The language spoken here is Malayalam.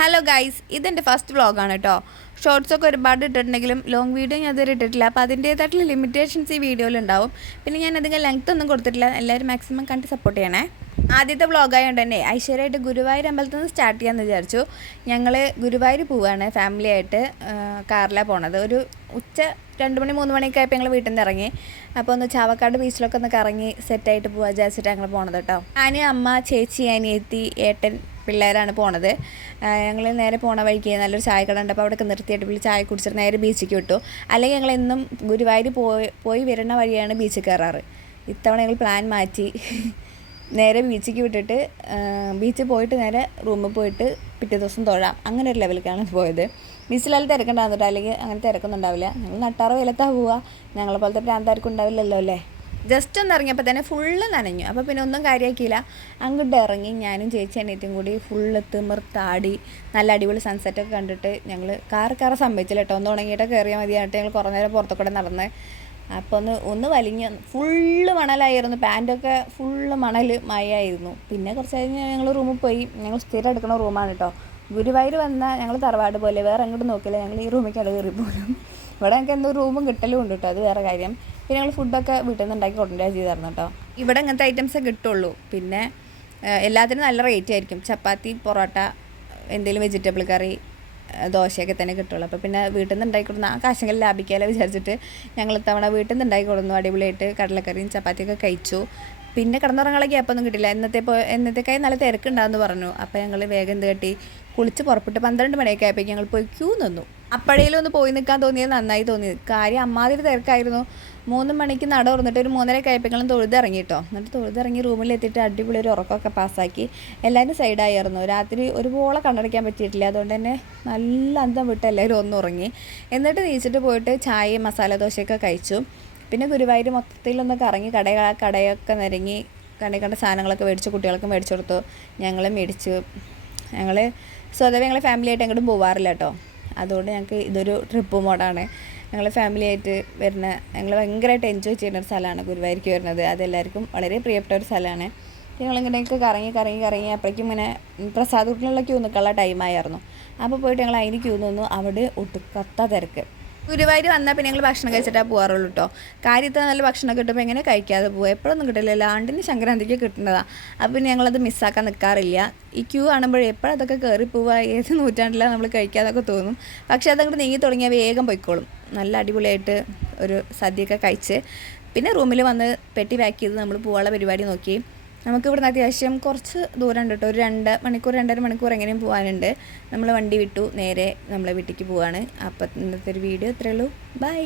ഹലോ ഗൈസ്, ഇതെൻ്റെ ഫസ്റ്റ് വ്ളോഗാണ് കേട്ടോ. ഷോർട്സൊക്കെ ഒരുപാട് ഇട്ടിട്ടുണ്ടെങ്കിലും ലോങ് വീഡിയോ ഞാൻ ഇതുവരെ ഇട്ടിട്ടില്ല. അപ്പോൾ അതിൻ്റേതായിട്ടുള്ള ലിമിറ്റേഷൻസ് ഈ വീഡിയോയിലുണ്ടാവും. പിന്നെ ഞാൻ അധികം ലെങ്ത് ഒന്നും കൊടുത്തിട്ടില്ല. എല്ലാവരും മാക്സിമം കണ്ട് സപ്പോർട്ട് ചെയ്യണേ. ആദ്യത്തെ വ്ളോഗായതുകൊണ്ട് തന്നെ ഐശ്വര്യമായിട്ട് ഗുരുവായൂർ അമ്പലത്തിൽ നിന്ന് സ്റ്റാർട്ട് ചെയ്യാമെന്ന് വിചാരിച്ചു. ഞങ്ങൾ ഗുരുവായൂർ പോവുകയാണ് ഫാമിലിയായിട്ട്. കാറിലാണ് പോണത്. ഒരു ഉച്ച 2 മണി 3 മണിയൊക്കെ ആയപ്പോൾ ഞങ്ങൾ വീട്ടിൽ നിന്ന് ഇറങ്ങി. അപ്പോൾ ഒന്ന് ചാവക്കാട് ബീച്ചിലൊക്കെ ഒന്ന് കറങ്ങി സെറ്റായിട്ട് പോകാൻ വിചാരിച്ചിട്ട് ഞങ്ങൾ പോണത് കേട്ടോ. ഞാൻ, അമ്മ, ചേച്ചി, അനിയത്തി, ഏട്ടൻ, പിള്ളേരാണ് പോണത്. ഞങ്ങൾ നേരെ പോണ വഴിക്ക് നല്ലൊരു ചായക്കട ഉണ്ട്. അപ്പോൾ അവിടെയൊക്കെ നിർത്തിയിട്ട് പുള്ളി ചായ കുടിച്ചിട്ട് നേരെ ബീച്ചിലേക്ക് വിട്ടു. അല്ലെങ്കിൽ ഞങ്ങൾ എന്നും ഗുരുവായൂർ പോയി വരുന്ന വഴിയാണ് ബീച്ചിൽ കയറാറ്. ഇത്തവണ ഞങ്ങൾ പ്ലാൻ മാറ്റി നേരെ ബീച്ചിലേക്ക് വിട്ടിട്ട് ബീച്ചിൽ പോയിട്ട് നേരെ റൂമിൽ പോയിട്ട് പിറ്റേ ദിവസം തൊഴാം, അങ്ങനെ ഒരു ലെവലിലേക്കാണ് പോയത്. ബീച്ചിലെല്ലാം തിരക്കുണ്ടാകുന്നുണ്ട്, അല്ലെങ്കിൽ അങ്ങനെ തിരക്കൊന്നുണ്ടാവില്ല. ഞങ്ങൾ നട്ടാറ് വെയിലത്താണ് പോവുക. ഞങ്ങളെ പോലത്തെ പ്രാന്താർക്കും ഉണ്ടാവില്ലല്ലോ അല്ലേ. ജസ്റ്റ് ഒന്ന് ഇറങ്ങിയപ്പോൾ തന്നെ ഫുള്ള് നനഞ്ഞു. അപ്പോൾ പിന്നെ ഒന്നും കാര്യമാക്കിയില്ല. അങ്ങോട്ട് ഇറങ്ങി ഞാനും ചേച്ചി അനിയത്തിയും കൂടി ഫുള്ള് തിമിർത്താടി നല്ല അടിപൊളി സൺസെറ്റൊക്കെ കണ്ടിട്ട് ഞങ്ങൾ കാറ് സമ്മതിച്ചില്ല കേട്ടോ. ഒന്ന് ഉണങ്ങിയിട്ടൊക്കെ കയറിയാൽ മതിയായിട്ട് ഞങ്ങൾ കുറേ നേരം പുറത്തുകൂടെ നടന്ന്. അപ്പോൾ ഒന്ന് വലിഞ്ഞ് ഫുള്ള് മണലായിരുന്നു. പാൻറ്റൊക്കെ ഫുള്ള് മണൽ മഴയായിരുന്നു. പിന്നെ കുറച്ച് കഴിഞ്ഞ് ഞങ്ങൾ റൂമിൽ പോയി. ഞങ്ങൾ സ്ഥിരം എടുക്കുന്ന റൂമാണ് കേട്ടോ. ഗുരുവായൂർ വന്നാൽ ഞങ്ങൾ തറവാട് പോലെ വേറെ അങ്ങോട്ട് നോക്കില്ല. ഞങ്ങൾ ഈ റൂമിലേക്ക് കയറി പോലും. ഇവിടെ ഞങ്ങൾക്ക് എന്തോ റൂമും കിട്ടലും ഉണ്ട് കേട്ടോ, അത് വേറെ കാര്യം. പിന്നെ ഞങ്ങൾ ഫുഡൊക്കെ വീട്ടിൽ നിന്ന് ഉണ്ടാക്കി കൊണ്ടുവരിക ചെയ്തായിരുന്നു കേട്ടോ. ഇവിടെ അങ്ങനത്തെ ഐറ്റംസേ കിട്ടുള്ളൂ. പിന്നെ എല്ലാത്തിനും നല്ല റേറ്റ് ആയിരിക്കും. ചപ്പാത്തി, പൊറോട്ട, എന്തെങ്കിലും വെജിറ്റബിൾ കറി, ദോശയൊക്കെ തന്നെ കിട്ടുള്ളൂ. അപ്പോൾ പിന്നെ വീട്ടിൽ നിന്ന് ഉണ്ടാക്കി കൊടുക്കുന്ന ആ കാശെങ്കിലും ലാഭിക്കാമല്ലോ വിചാരിച്ചിട്ട് ഞങ്ങൾ ഇത്തവണ വീട്ടിൽ നിന്ന് ഉണ്ടാക്കി കൊടുന്നു. അടിപൊളിയായിട്ട് കടലക്കറിയും ചപ്പാത്തിയൊക്കെ കഴിച്ചു. പിന്നെ കിടന്നുറങ്ങാനുള്ള ഗ്യാപ്പൊന്നും കിട്ടില്ല. എന്നത്തേക്കായി നല്ല തിരക്കുണ്ടാകുമെന്ന് പറഞ്ഞു. അപ്പോൾ ഞങ്ങൾ വേഗം എന്ത് കെട്ടി കുളിച്ച് പുറപ്പെട്ട് 12 മണിയൊക്കെ ആയപ്പോഴേക്കും ഞങ്ങൾ പോയി ക്യൂ നിന്നു. അപ്പോഴേലും ഒന്ന് പോയി നിൽക്കാൻ തോന്നിയത് നന്നായി തോന്നിയത്. കാര്യം അമ്മാതിരി തിരക്കായിരുന്നു. 3 മണിക്ക് നട തുറന്നിട്ട് ഒരു 3:30 ആയപ്പോഴേക്കും തൊഴുതിറങ്ങി കേട്ടോ. എന്നിട്ട് തൊഴുതിറങ്ങി റൂമിലെത്തിയിട്ട് അടിപൊളി ഒരു ഉറക്കമൊക്കെ പാസ്സാക്കി. എല്ലാവരും സൈഡായിരുന്നു. രാത്രി ഒരുപോലെ കണ്ണടയ്ക്കാൻ പറ്റിയിട്ടില്ല. അതുകൊണ്ട് തന്നെ നല്ല അന്തം വിട്ട് എല്ലാവരും ഒന്ന് ഉറങ്ങി. എന്നിട്ട് നീച്ചിട്ട് പോയിട്ട് ചായയും മസാല ദോശയൊക്കെ കഴിച്ചു. പിന്നെ ഗുരുവായൂർ മൊത്തത്തിലൊന്ന് കറങ്ങി കടയൊക്കെ നിരങ്ങി കണ്ട സാധനങ്ങളൊക്കെ മേടിച്ചു. കുട്ടികൾക്കും മേടിച്ചു കൊടുത്തു. ഞങ്ങൾ മേടിച്ചു. ഞങ്ങൾ സ്വതവേ ഞങ്ങൾ ഫാമിലിയായിട്ട് എങ്ങോട്ടും പോവാറില്ല കേട്ടോ. അതുകൊണ്ട് ഞങ്ങൾക്ക് ഇതൊരു ട്രിപ്പ് മോഡാണ്. ഞങ്ങൾ ഫാമിലിയായിട്ട് വരുന്ന, ഞങ്ങൾ ഭയങ്കരമായിട്ട് എൻജോയ് ചെയ്യുന്ന ഒരു സ്ഥലമാണ് ഗുരുവായൂർക്ക് വരുന്നത്. അതെല്ലാവർക്കും വളരെ പ്രിയപ്പെട്ട ഒരു സ്ഥലമാണ്. ഞങ്ങളിങ്ങനെയൊക്കെ കറങ്ങി അപ്പോഴേക്കും ഇങ്ങനെ പ്രസാദൂട്ടിലുള്ള ക്യൂ നിൽക്കാനുള്ള ടൈമായിരുന്നു. അപ്പോൾ പോയിട്ട് ഞങ്ങൾ അതിന് ക്യൂ നിന്നു. അവിടെ ഒട്ടുക്കത്ത തിരക്ക്. ഗുരുവായൂർ വന്നാൽ പിന്നെ ഞങ്ങൾ ഭക്ഷണം കഴിച്ചിട്ടാണ് പോകാറുള്ളൂ കേട്ടോ. കാര്യത്തിൽ നല്ല ഭക്ഷണം കിട്ടുമ്പോൾ എങ്ങനെ കഴിക്കാതെ പോകുക? എപ്പോഴൊന്നും കിട്ടില്ല. ആണ്ടിന് സംക്രാന്തിക്ക് കിട്ടുന്നതാണ്. അപ്പോൾ പിന്നെ ഞങ്ങളത് മിസ്സാക്കാൻ നിൽക്കാറില്ല. ഈ ക്യൂ കാണുമ്പോൾ എപ്പോഴതൊക്കെ കയറി പോവുക, ഏത് നൂറ്റാണ്ടിലാണ് നമ്മൾ കഴിക്കാതൊക്കെ തോന്നും. പക്ഷേ അതങ്ങോട്ട് നീങ്ങി തുടങ്ങിയാൽ വേഗം പൊയ്ക്കോളും. നല്ല അടിപൊളിയായിട്ട് ഒരു സദ്യയൊക്കെ കഴിച്ച് പിന്നെ റൂമിൽ വന്ന് പെട്ടി പാക്ക് ചെയ്ത് നമ്മൾ പോകാനുള്ള പരിപാടി നോക്കി. നമുക്ക് ഇവിടുന്ന് അത്യാവശ്യം കുറച്ച് ദൂരം ഉണ്ട് കേട്ടോ. ഒരു 2 മണിക്കൂർ 2.5 മണിക്കൂർ എങ്ങനെയും പോകാനുണ്ട്. നമ്മൾ വണ്ടി വിട്ടു നേരെ നമ്മളെ വീട്ടിലേക്ക് പോവാണ്. അപ്പോൾ ഇന്നത്തെ ഒരു വീഡിയോ ഇത്രയേ ഉള്ളൂ. ബൈ.